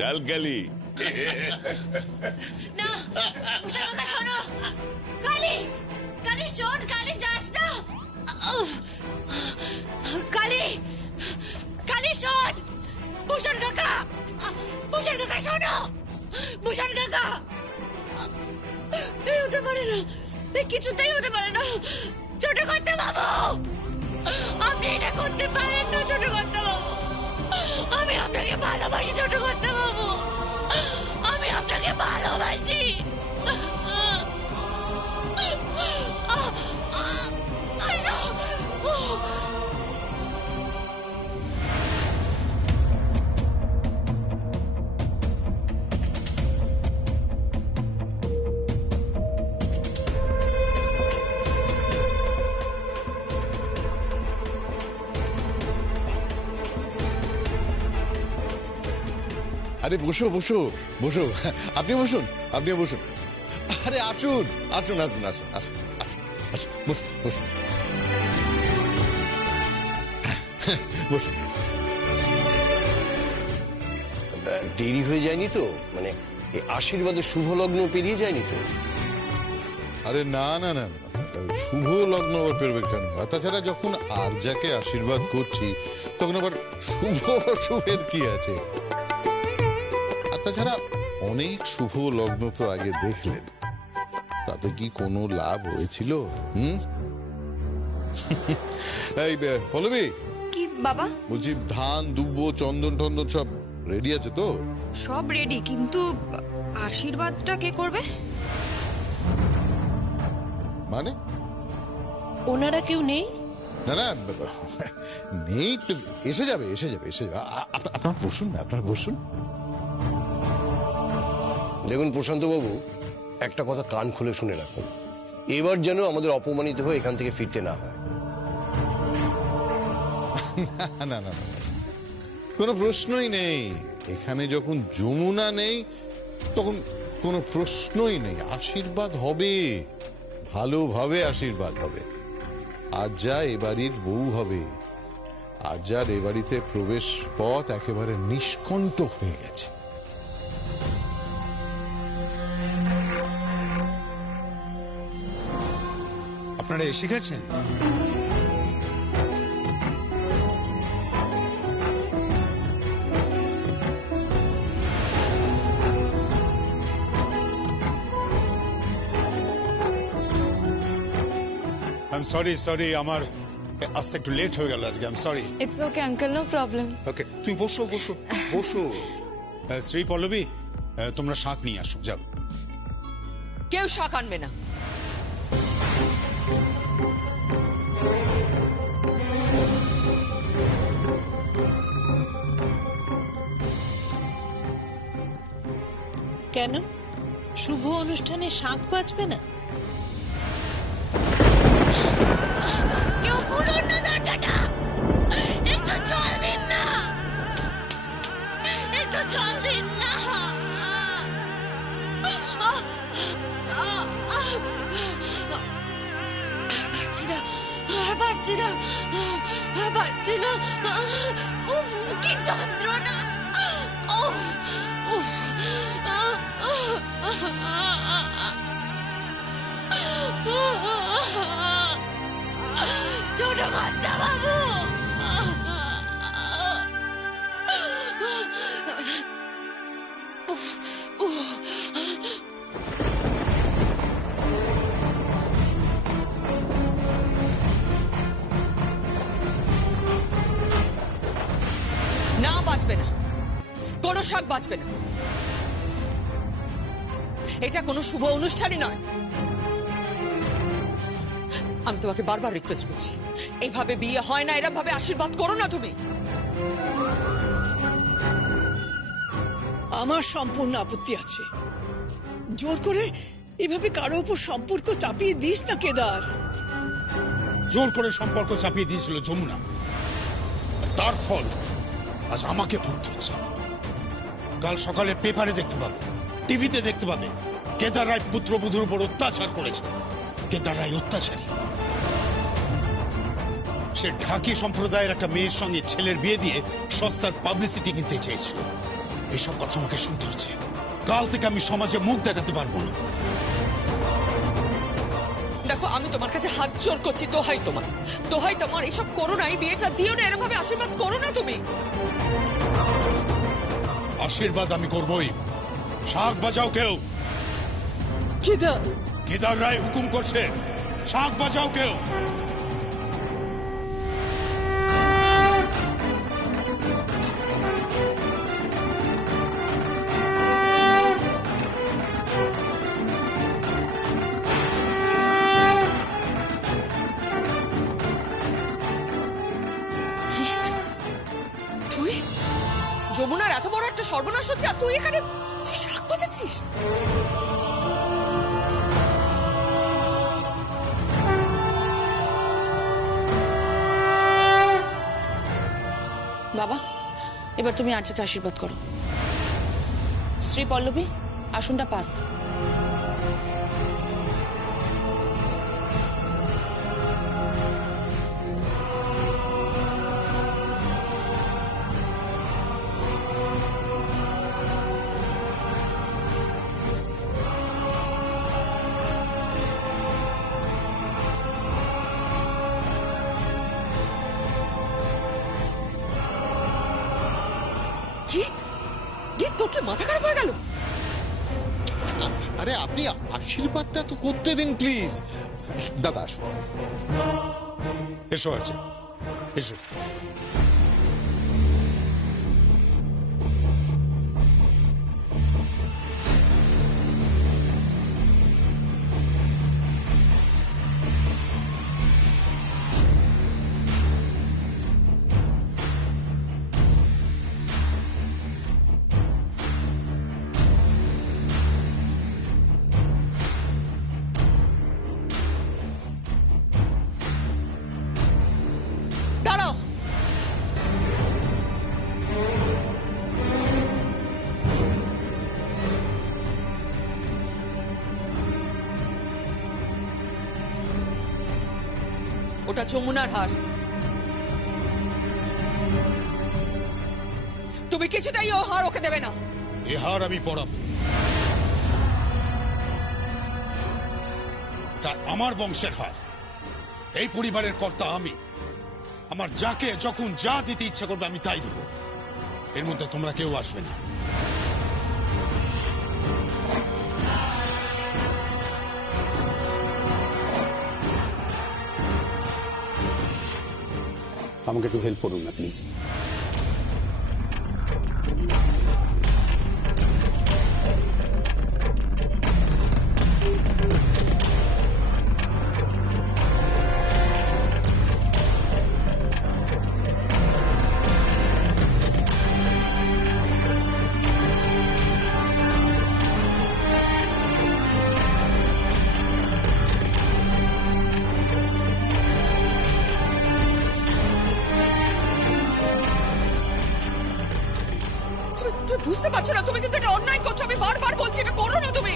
চল কালি। না উষা কাকা শোনো, কালি কালি শোন, কালি যাস না। কালি কালি শোন, ভূষণ কাকা, ভূষণ কাকা শোনো, ভূষণ কাকা। এই হতে পারে না, এই কিছুতেই হতে পারে না। ছোট কর্তা বাবু, আপনি এটা করতে পারেন না ছোট কর্তা বাবু। আমি আপনাকে ভালোবাসি ছোট কর্তা বাবু, আমি আপনাকে ভালোবাসি। আসো। আরে বসো বসো বসো, আপনি বসুন, আপনি বসুন। আরে আসুন আসুন আসুন আসুন আসুন আসুন, বসুন বসুন বসুন। দেরি হয়ে যায়নি তো? মানে এই আশীর্বাদের শুভ লগ্ন পেরিয়ে যায়নি তো? আরে না না না না, শুভ লগ্ন আবার পেরবে কেন? আর তাছাড়া যখন আর যাকে আশীর্বাদ করছি তখন আবার শুভ শুভের কি আছে? আর তাছাড়া অনেক শুভ লগ্ন তো আগে দেখলেন, তাতে কি কোনো লাভ হয়েছিল? এই পল্লবী, কি বাবা? বলছি ধান দুব্বো চন্দন টন্দন সব রেডি আছে তো? সব রেডি, কিন্তু আশীর্বাদটা কে করবে? মানে ওনারা কেউ নেই? না না নেই তো, এসে যাবে এসে যাবে এসে যাবে। আপনার বসুন না, আপনার বসুন। দেখুন প্রশান্ত বাবু, একটা কথা কান খুলে শুনে রাখুন, এবার যেন আমাদের অপমানিত হয়ে এখান থেকে ফিরতে না হয়। না না না, কোনো প্রশ্নই নেই। এখানে যখন যমুনা নেই তখন কোনো প্রশ্নই নেই। আশীর্বাদ হবে, ভালোভাবে আশীর্বাদ হবে। আর যা এ বাড়ির বউ হবে, আর যার এ বাড়িতে প্রবেশ পথ একেবারে নিষ্কণ্টক হয়ে গেছে। আপনারা এসে গেছেন? সরি আমার আসতে একটু লেট হয়ে গেল আজকে। Sorry. It's okay, uncle, no problem. ওকে, তুমি বসো বসো বসো। শ্রী পল্লবী, তোমরা শাক নিয়ে আসো, যাও। কেউ শাক আনবে না। কেন? শুভ অনুষ্ঠানে শাঁখ বাজবে না? কেউ খুলুন না দরজাটা, একটু জল দিন না, একটু জল দিন না। পারছি না, আর পারছি না, আর পারছি না। উফ, কি যন্ত্রণা! উফ, উফ। ছোট কর্তা বাবু, না বাঁচবে না, কোনো শাক বাঁচবে না। এটা কোনো শুভ অনুষ্ঠানই নয়। আমি তোমাকে বারবার রিকোয়েস্ট করছি, এইভাবে বিয়ে হয় না, এরকম ভাবে আশীর্বাদ করো না তুমি। আমার সম্পূর্ণ আপত্তি আছে। জোর করে এভাবে কারো উপর সম্পর্ক চাপিয়ে দিস না কেদার। জোর করে সম্পর্ক চাপিয়ে দিয়েছিল যমুনা, তার ফল আজ আমাকে ভুগতে হচ্ছে। কাল সকালে পেপারে দেখতে পাবে, টিভিতে দেখতে পাবে কেদার রায় পুত্রবধূর উপর অত্যাচার করেছে। কেদার রায় অত্যাচারী। সে ঢাকি সম্প্রদায়ের একটা মেয়ের সঙ্গে ছেলের বিয়ে দিয়ে সস্তার পাবলিসিটি কিনতে চেয়েছিল। এইসব কথা আমাকে শুনতে হচ্ছে। কাল থেকে আমি সমাজে মুখ দেখাতে পারবো না। দেখো, আমি তোমার কাছে হাত জোর করছি, দোহাই তোমার এইসব করো না, এই বিয়েটা দিও না, এরকম ভাবে আশীর্বাদ করো না তুমি। আশীর্বাদ আমি করবই। শাক বাজাও কেউ। কেদার, কেদার রায় হুকুম করছে, শাক বাজাও কেউ। তুই যমুনার এত বড় একটা সর্বনাশ হচ্ছে আর তুই এখানে শাক বাজাচ্ছিস? বাবা, এবার তুমি আর্যকে আশীর্বাদ করো। শ্রী পল্লবী, আসনটা পাত। গীত, তোর কি মাথা খারাপ হয়ে গেল? আরে আপনি আশীর্বাদটা তো করতে দিন প্লিজ। দাদা আসুন। এসো আছে, এসো। দাঁড়াও, ওটা যমুনার হার। তুমি কিছুতেই ও হার ওকে দেবে না। এ হার আমি পড়াবো। তা আমার বংশের হার, এই পরিবারের কর্তা আমি। আমার যাকে যখন যা দিতে ইচ্ছা করবে আমি তাই দেব। এর মধ্যে তোমরা কেউ আসবে না। আমাকে একটু হেল্প করুন না প্লিজ। তুমি বুঝতে পারছো না? তুমি কিন্তু এটা অন্যায় করছো। আমি বারবার বলছি এটা করো না তুমি।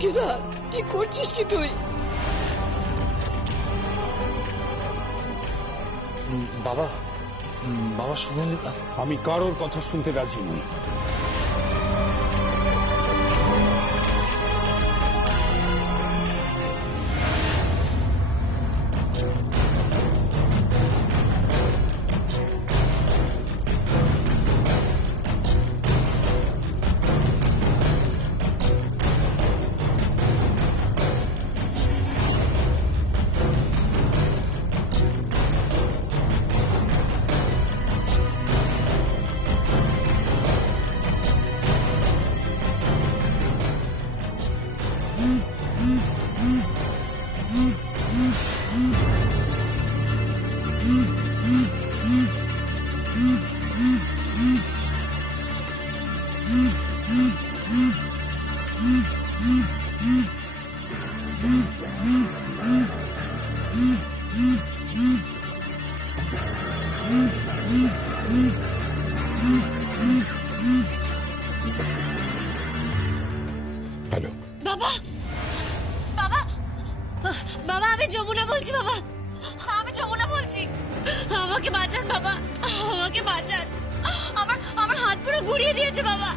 কেদার, কি করছিস কি তুই? বাবা, বাবা শুনুন। আমি কারোর কথা শুনতে রাজি নই। হ্যালো। বাবা, বাবা, বাবা আমি যমুনা বলছি বাবা, আমি যমুনা বলছি, আমাকে বাঁচান বাবা, আমাকে বাঁচান। আমার আমার হাত পুরো গুড়িয়ে দিয়েছে বাবা,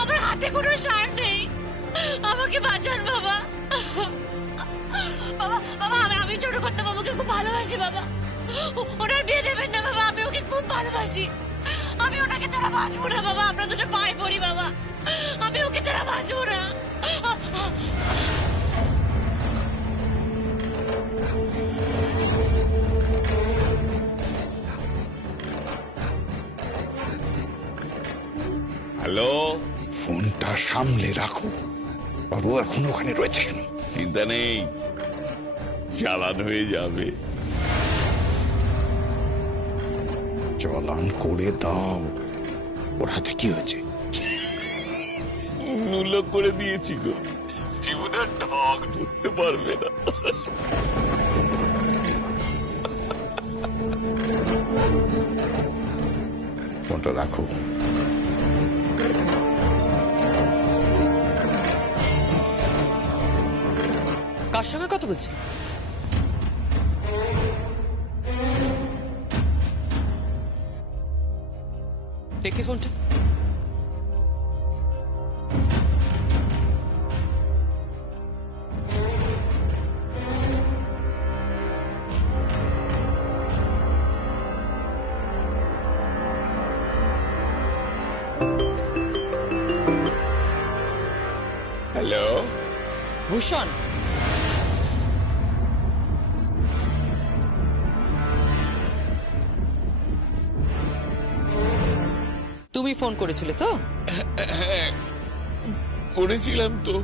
আমার হাতে কোনো সার নেই, আমাকে বাঁচান বাবা। বাবা বাবা আমি ছোট করতে বাবাকে খুব ভালোবাসি বাবা, ওনার বিয়ে দেবেন না বাবা, আমি ওকে খুব ভালোবাসি, আমি ওনাকে ছাড়া বাঁচবো না বাবা, আমরা দুটো পায়ে পড়ি বাবা, আমি ওকে ছাড়া বাঁচবো না। হ্যালো, ফোনটা সামলে রাখো। বাবু এখন ওখানে রয়েছে কেন? চিন্তা নেই, চালান হয়ে যাবে। চালান করে দাও। ওর হাতে কি হয়েছে? নুলো করে দিয়েছি গো, জীবনের ঢাক ধরতে পারবে না। ফোনটা রাখো। কার সঙ্গে কথা বলছি? দেখি ফোনটা। হ্যালো ভূষণ, তুমি ফোন করেছিলে তো? করেছিলাম তো।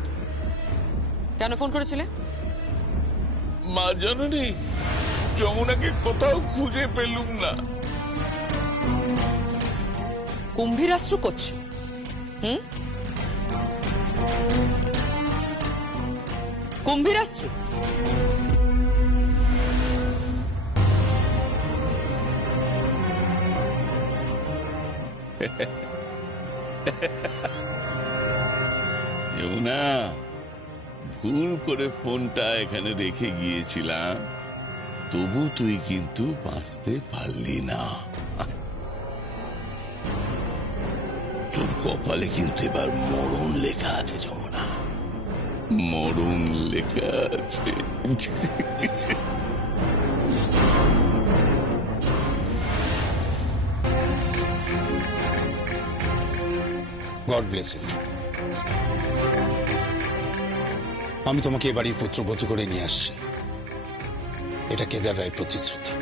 কেন ফোন করেছিলে? মা জানি যমুনাকে কোথাও খুঁজে পেলুম না। কুম্ভীরাশ্রু করছে? কুম্ভীরাশ্রু? যমুনা, ভুল করে ফোনটা এখানে রেখে গিয়েছিলাম, তবু তুই কিন্তু বাঁচতে পারলি না। তোর কপালে কিন্তু এবার মরণ লেখা আছে যমুনা, মরণ লেখা আছে। God bless you. আমি তোমাকে এ বাড়ির পুত্রবধূ করে নিয়ে আসছি, এটা কেদার রায়ের প্রতিশ্রুতি।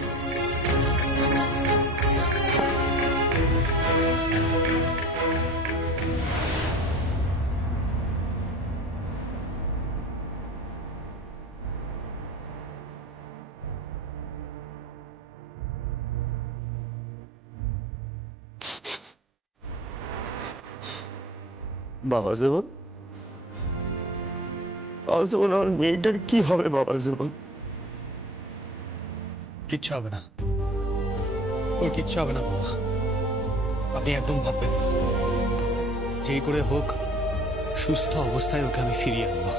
বাবা জীবন, বাবা জীবন, আমার মেয়েটার কি হবে বাবা জীবন? কিচ্ছু হবে না, ওর কিচ্ছু হবে না বাবা, আপনি একদম ভাববেন না। যেই করে হোক সুস্থ অবস্থায় ওকে আমি ফিরিয়ে আনবো।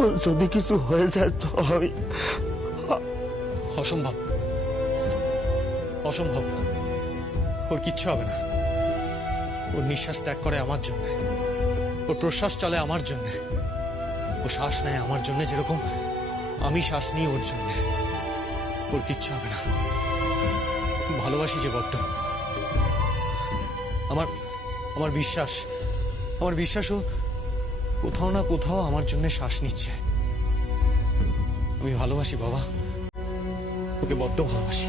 ওর যদি কিছু হয়ে যায় তো আমি... অসম্ভব, অসম্ভব, ওর কিচ্ছু হবে না। ওর নিঃশ্বাস ত্যাগ করে আমার জন্য, ওর প্রশ্বাস চলে আমার জন্য, ও শ্বাস নেয় আমার জন্য, যেরকম আমি শ্বাস নিই ওর জন্য। ওর কিচ্ছু হবে না, ভালোবাসি যে বড্ড। আমার বিশ্বাস, আমার বিশ্বাসও কোথাও না কোথাও আমার জন্য শ্বাস নিচ্ছে। আমি ভালোবাসি বাবা, ওকে বড্ড ভালোবাসি।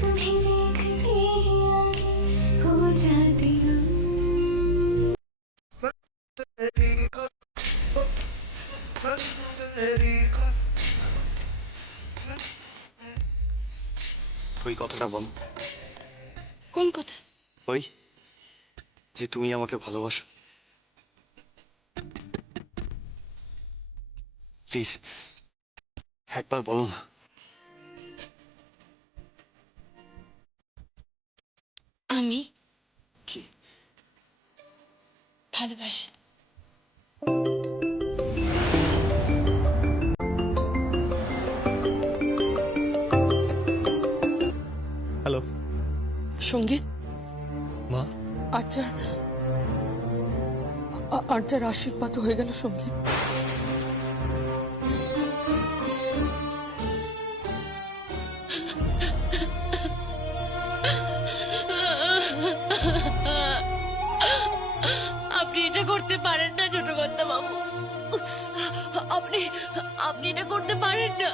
तुम्हें देखते ही आंखें हो जाती हूँ। ওই কথাটা বল। কোন কথা? ওই যে তুমি আমাকে ভালোবাসো। প্লিজ একবার বলো না। আমি কি? ভালোবাসি। হ্যালো সঙ্গীত, মা। আর্যার আশীর্বাদ হয়ে গেল সঙ্গীত। আপনি এটা করতে পারেন না ছোটকর্তা বাবু, আপনি আপনি এটা করতে পারেন না।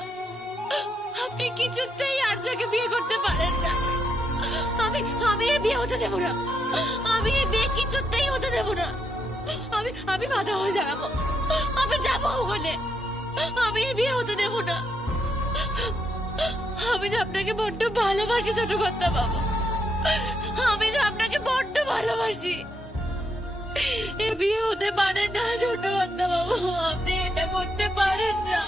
আপনি কিছুতেই আর্যাকে বিয়ে করতে পারেন না। আমি এই বিয়ে হতে দেব না। আমি এই বিয়ে কিছুতেই হতে দেব না। আমি বাধা হয়ে দাঁড়াবো। আমি যাবো ওখানে। আমি এই বিয়ে হতে দেব না। আমি যে আপনাকে বড্ড ভালোবাসি ছোটকর্তা বাবু, আমি যে আপনাকে বড্ড ভালোবাসি। এ বিয়ে হতে পারে না ছোটকর্তা বাবু, আপনি এটা করতে পারেন না।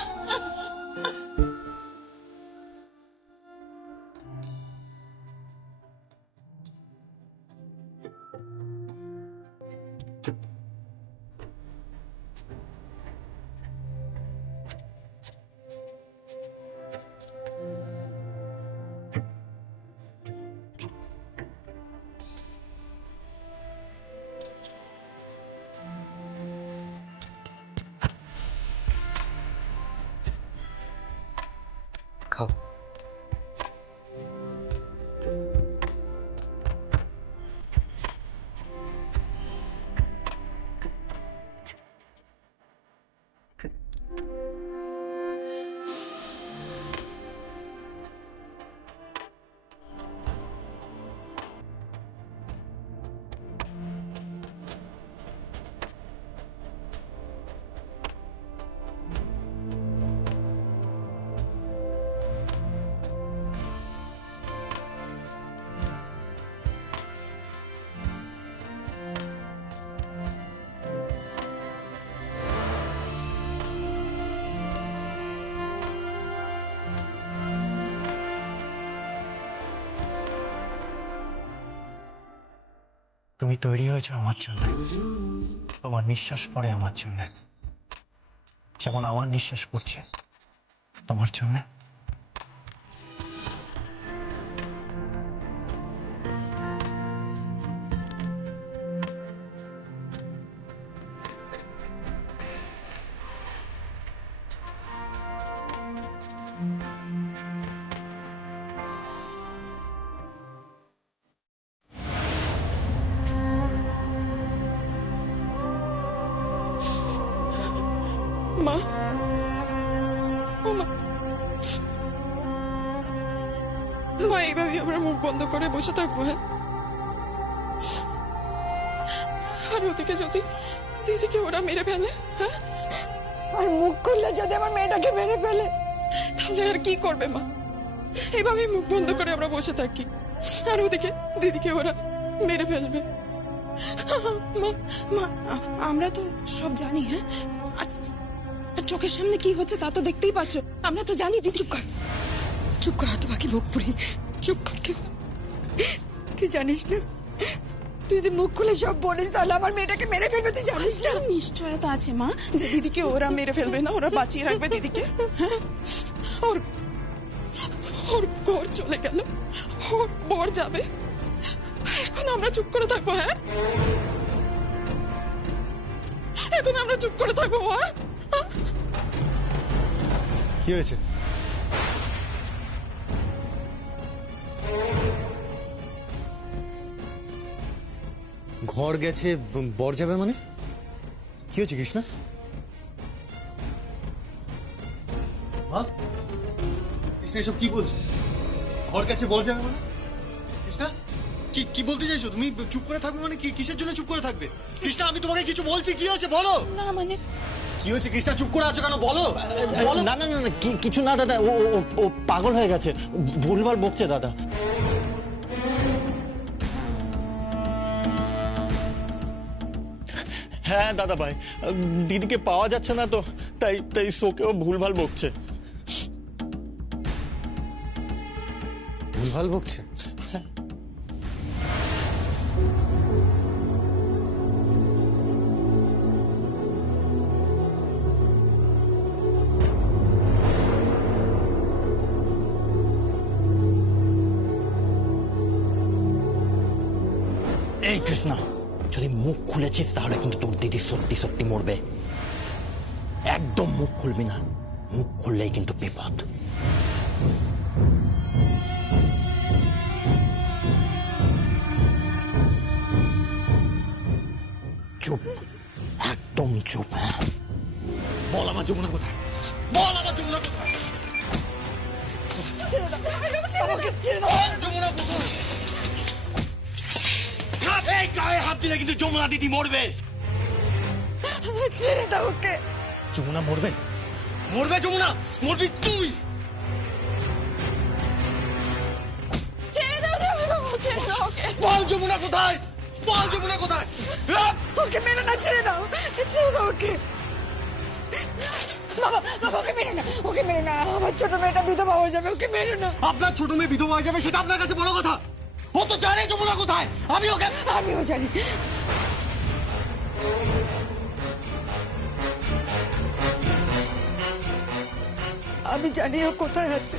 খাও। তুমি তৈরি হয়েছো আমার জন্য। তোমার নিঃশ্বাস পড়ে আমার জন্য, যেমন আমার নিঃশ্বাস পড়ছে তোমার জন্য। মা, ও মা, মা এইভাবে আমরা মুখ বন্ধ করে বসে থাকবো? হ্যাঁ, আর ওদিকে যদি দিদিকে ওরা মেরে ফেলে, হ্যাঁ, আর মুখ খুললে যদি আমার মেয়েটাকে মেরে ফেলে, তাহলে আর কি করবে মা? এইভাবে মুখ বন্ধ করে আমরা বসে থাকি, আর ওদিকে দিদিকে ওরা মেরে ফেলবে। মা, মা, আমরা তো সব জানি। হ্যাঁ, আর চোখের সামনে কি হচ্ছে তা তো দেখতেই পাচ্ছ। আমরা তো জানি। দিদি চুপ কর, চুপ কর, তো বাকি মুখ পুরি, চুপ কর। তুই জানিস না, তুই যদি মুখ খুলে সব বলিস তাহলে আমার মেয়েটাকে মেরে ফেলবে, তুই জানিস না? নিশ্চয়তা আছে মা যে দিদিকে ওরা মেরে ফেলবে না, ওরা বাঁচিয়ে রাখবে দিদিকে। হ্যাঁ, ওর ঘর চলে গেল, ওর বর যাবে, এখন আমরা চুপ করে থাকবো? হ্যাঁ, এখন আমরা চুপ করে থাকবো? কি হয়েছে? ঘর গেছে, বর যাবে মানে? কি হয়েছে কৃষ্ণা? কৃষ্ণা এসব কি বলছে? ঘর গেছে, বর যাবে মানে? কৃষ্ণা কি বলতে চাইছো তুমি? চুপ করে থাকবে মানে? কিসের জন্য চুপ করে থাকবে? কৃষ্ণা আমি তোমাকে কিছু বলছি, কি হয়েছে বলো। না মানে কি হয়েছে কৃষ্ণা, চুপ করে আছো কেন? বলো বলো। না না না না, কিছু না দাদা, ও ও ও পাগল হয়ে গেছে, ভুলভাল বকছে দাদা। হ্যাঁ দাদা ভাই, দিদিকে পাওয়া যাচ্ছে না তো, তাই তাই শোকেও ভুলভাল বকছে। ভুলভাল বকছে? এই কৃষ্ণা, যদি মুখ খুলেছিস তাহলে কিন্তু তোর দিদি সত্যি সত্যি মরবে। একদম মুখ খুলবি না, মুখ খুললেই কিন্তু বিপদ। চুপ, একদম চুপ। হ্যাঁ, বল আমার যমুনা কোথায়, বল আমার যমুনা কোথায়, যমুনা কোথায়? এই গায়ে হাত দিলে কিন্তু যমুনা দিদি মরবে। ছেড়ে দাও ওকে। যমুনা মরবে, মরবে যমুনা, মরবি তুই। ছেড়ে দাও জামাইবাবু, ছেড়ে দাও ওকে। বল যমুনা কোথায়, বল যমুনা কোথায়? ওকে মেরো না, ছেড়ে দাও, ছেড়ে দাও ওকে। বাবা বাবা, ওকে মেরো না, ওকে মেরো না, আমার ছোট মেয়েটা বিধবা হয়ে যাবে, ওকে মেরো না। আপনার ছোট মেয়ে বিধবা হয়ে যাবে সেটা আপনার কাছে বড় কথা? ও তো জানে যমুনা কোথায়, আমি ওকে। আমিও জানি। আমি জানি ও কোথায় আছে।